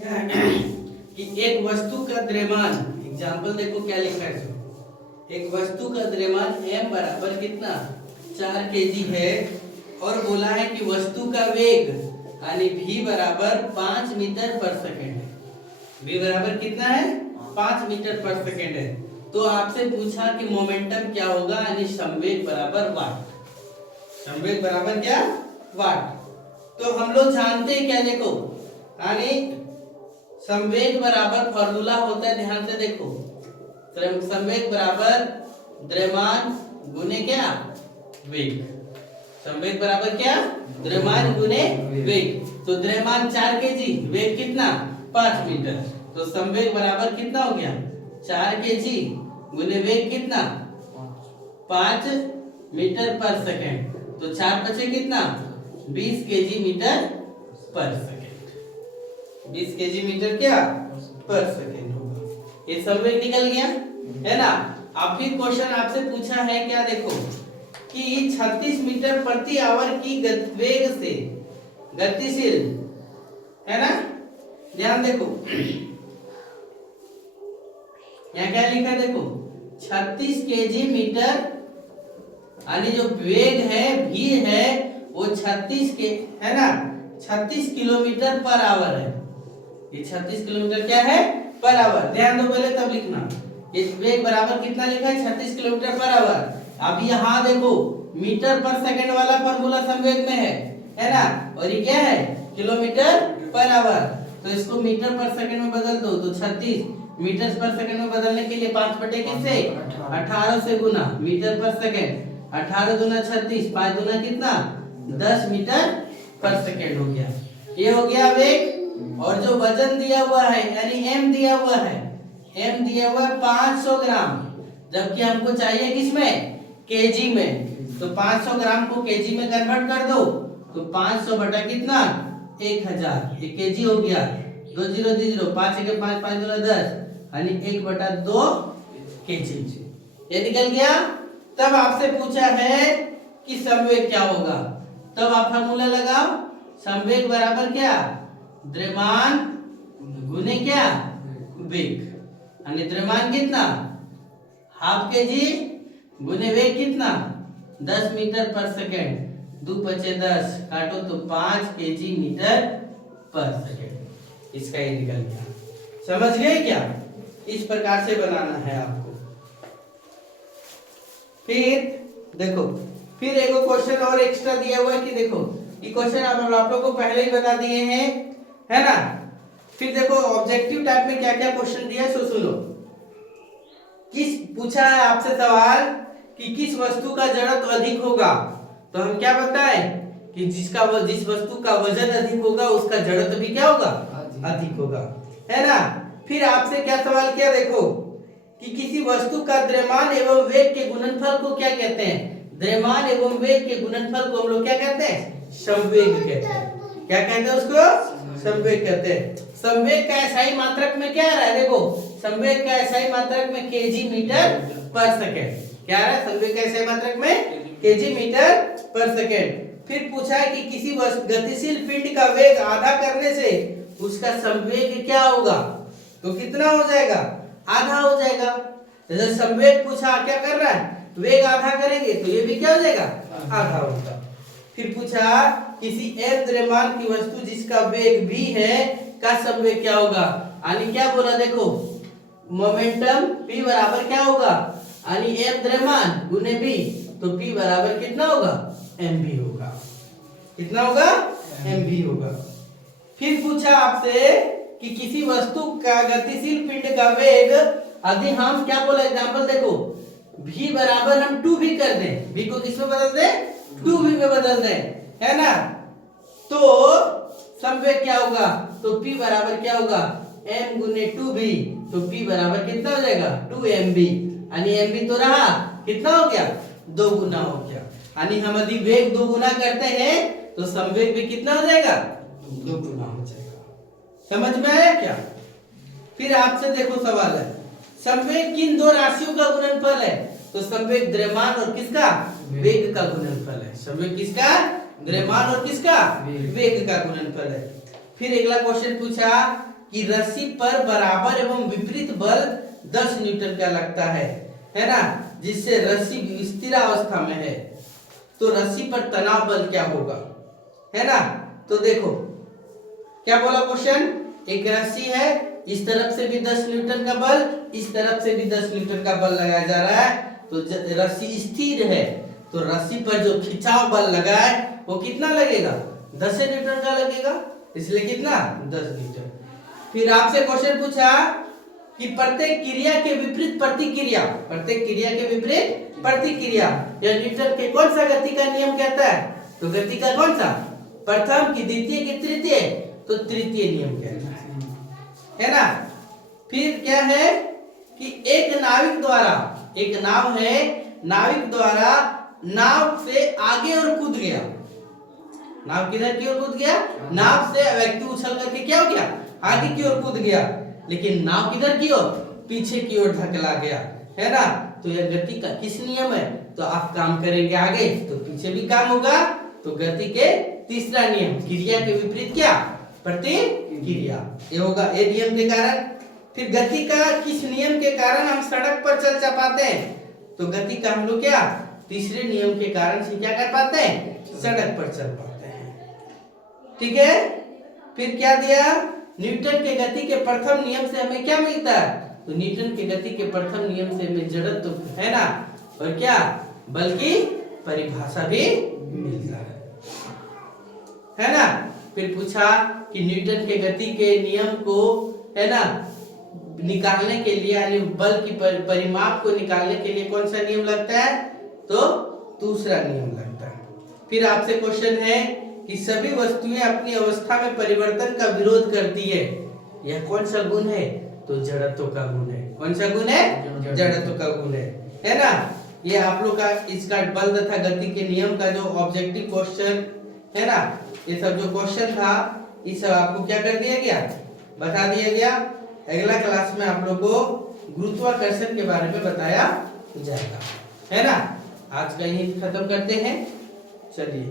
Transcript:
कि एक वस्तु का द्रव्यमान, एग्जाम्पल देखो क्या लिखा है इसमें। एक वस्तु का द्रव्यमान m बराबर कितना 4 kg है और बोला है कि वस्तु का वेग यानी v बराबर 5 मीटर पर सेकेंड है। v बराबर कितना है 5 मीटर पर सेकेंड है। तो आपसे पूछा कि मोमेंटम क्या होगा यानी संवेग बराबर वाट। संवेग बराबर क्या वाट। तो हम लोग जानते हैं क्या देखो यानी संवेग बराबर फॉर्मूला होता है, ध्यान से देखो। संवेग बराबर द्रव्यमान गुने क्या वेग। संवेग बराबर क्या द्रव्यमान गुने वेग। तो द्रव्यमान 4 kg, वेग कितना 5 मीटर। तो संवेग बराबर कितना हो गया 4 kg गुने वेग कितना 5 मीटर पर सेकेंड। तो 4 बचे कितना 20 kg मीटर पर सेकेंड। 20 kg मीटर क्या पर सेकेंड होगा। ये संवेग निकल गया है ना। अब भी क्वेश्चन आपसे पूछा है क्या देखो कि 36 मीटर प्रति आवर की वेग से गतिशील है ना। ध्यान देखो यहाँ क्या लिखा है देखो 36 kg मीटर यानी जो वेग है v है वो 36 के है ना 36 किलोमीटर पर आवर है। ये 36 किलोमीटर क्या है पर आवर। ध्यान दो पहले तब लिखना। ये वेग बराबर कितना लिखा है 36 किलोमीटर पर आवर। अब यहाँ देखो मीटर पर सेकंड वाला फॉर्मूला संवेग में है ना। और ये क्या है किलोमीटर पर आवर। तो इसको मीटर पर सेकंड में बदल दो। तो 36 मीटर पर सेकंड में बदलने के लिए 5 बटे किससे 18 से गुना मीटर पर सेकंड। 18 दूना 36, 5 दूना कितना 10 मीटर पर सेकंड हो गया। ये हो गया वेग। और जो वजन दिया हुआ है यानी m दिया हुआ है, m दिया हुआ है 500 ग्राम, जबकि हमको चाहिए किसमें केजी में। तो 500 ग्राम को केजी में कन्वर्ट कर दो। तो 500 बटा कितना 1000, ये केजी हो गया। 2 0 0 5 1 5 5 2 10 यानी 1/2 केजी। ये निकल गया। तब आपसे पूछा है कि संवेग क्या होगा। तब आप फार्मूला लगाओ। संवेग बराबर क्या द्रव्यमान गुने क्या वेग। यानी द्रव्यमान कितना हाफ केजी गुने वेग कितना 10 मीटर पर सेकेंड। 2 5 10 काटो तो 5 kg मीटर पर सेकेंड। इसका ये निकल गया। समझ गए क्या। इस प्रकार से बनाना है आपको। फिर देखो फिर एक क्वेश्चन और एक्स्ट्रा दिया हुआ है कि देखो ये क्वेश्चन आप लोगों को पहले ही बता दिए हैं है ना। फिर देखो ऑब्जेक्टिव टाइप में क्या क्या क्वेश्चन दिया है सो सुनो। किस पूछा है आपसे सवाल कि किस वस्तु का जड़त्व अधिक होगा। तो हम क्या बताएं कि जिस वस्तु का वजन अधिक होगा उसका जड़त्व भी क्या होगा अधिक होगा है ना। फिर आपसे क्या सवाल किया देखो कि किसी वस्तु का द्रव्यमान एवं वेग के गुणनफल को क्या कहते हैं। द्रव्यमान एवं वेग के गुणनफल को हम लोग क्या कहते हैं संवेग कहते हैं। क्या कहते हैं उसको संवेग कहते हैं। संवेग का एसआई मात्रक में क्या रहा है देखो। संवेग का एसआई मात्रक में केजी मीटर पर सेकेंड। क्या रहा है संवेग का एसआई मात्रक में केजी मीटर पर सेकेंड। फिर पूछा है कि किसी गतिशील पिंड का वेग आधा करने से उसका संवेग क्या होगा। तो कितना हो जाएगा आधा हो जाएगा। जैसे संवेग पूछा क्या कर रहा है वेग आधा करेंगे तो ये भी क्या हो जाएगा आधा होगा। फिर पूछा किसी m द्रव्यमान की वस्तु जिसका वेग v है का संवेग क्या होगा। यानी क्या बोला देखो मोमेंटम p बराबर क्या होगा यानी m द्रव्यमान गुने v। तो p बराबर कितना होगा mv होगा। कितना होगा mv होगा। फिर पूछा आपसे कि किसी वस्तु का गतिशील पिंड का वेग यदि हम क्या बोला एग्जांपल देखो v बराबर हम 2v कर दें। v को किसमें बदल दें 2v में बदल दें है ना। तो संवेग क्या होगा तो p बराबर क्या होगा m गुने 2v। तो p बराबर कितना हो जाएगा 2mv। यानी mv तो रहा कितना हो गया 2 गुना हो गया। यानी हम यदि वेग 2 गुना करते हैं तो संवेग भी कितना हो जाएगा 2 गुना हो जाएगा। समझ में आया क्या। फिर आपसे देखो सवाल है संवेग किन दो राशियों का गुणनफल है। तो संवेग द्रव्यमान और किसका वेग का गुणनफल है। संवेग किसका द्रव्यमान और किसका वेग का गुणनफल है। फिर अगला क्वेश्चन पूछा कि रस्सी पर बराबर एवं विपरीत बल 10 न्यूटन का लगता है ना, जिससे रस्सी स्थिर अवस्था में है, तो रस्सी पर तनाव बल क्या होगा, है ना। तो देखो क्या बोला क्वेश्चन, एक रस्सी है, इस तरफ से भी 10 न्यूटन का बल, इस तरफ से भी 10 न्यूटन का बल लगाया जा रहा है, तो रस्सी स्थिर है, तो रस्सी पर जो खिंचाव बल लगा है वो कितना लगेगा, 10 न्यूटन का लगेगा, इसलिए कितना 10 न्यूटन। फिर आपसे क्वेश्चन पूछा कि प्रत्येक क्रिया के विपरीत प्रतिक्रिया, प्रत्येक क्रिया के विपरीत प्रतिक्रिया या न्यूटन के कौन सा गति का नियम कहता है, तो गति का कौन सा, प्रथम की द्वितीय की तृतीय, तो तृतीय नियम कहता है ना। फिर क्या है कि एक नाविक द्वारा, एक नाव है, नाविक द्वारा नाव से आगे और कूद गया, नाव किधर की ओर कूद गया, नाव से व्यक्ति उछल करके क्या हो गया, आगे की ओर कूद गया, लेकिन नाव किधर की ओर, पीछे की ओर धकेला गया, है ना। तो यह गति का किस नियम है, तो आप काम करेंगे आगे तो पीछे भी काम होगा, तो गति के तीसरा नियम, क्रिया के विपरीत क्या, प्रतिक्रिया, ये होगा, ये नियम के कारण। फिर गति का किस नियम के कारण हम सड़क पर चल पाते हैं, तो गति का हम लोग क्या, तीसरे नियम के कारण से क्या कर पाते हैं, सड़क पर चल पाते हैं, ठीक है। फिर क्या दिया, न्यूटन के गति के प्रथम नियम से हमें क्या मिलता है, तो न्यूटन के गति के प्रथम नियम से हमें जड़त्व, है ना, और क्या, बल की परिभाषा भी मिलता है ना। फिर पूछा कि न्यूटन के गति के नियम को, है ना, निकालने के लिए, यानी बल की परिमाप को निकालने के लिए कौन सा नियम लगता है, तो दूसरा नियम लगता है। फिर आपसे क्वेश्चन है कि सभी वस्तुएं अपनी अवस्था में परिवर्तन का विरोध करती है, यह कौन सा गुण है, तो जड़त्व का गुण है, कौन सा गुण है, जड़त्व का गुण है ना। ये आप लोग का इसका बल तथा गति के नियम का जो ऑब्जेक्टिव क्वेश्चन है ना, ये सब जो क्वेश्चन था, ये सब आपको क्या कर दिया गया, बता दिया गया। अगला क्लास में आप लोग को गुरुत्वाकर्षण के बारे में बताया जाएगा, है ना। आज का यही खत्म करते हैं, चलिए।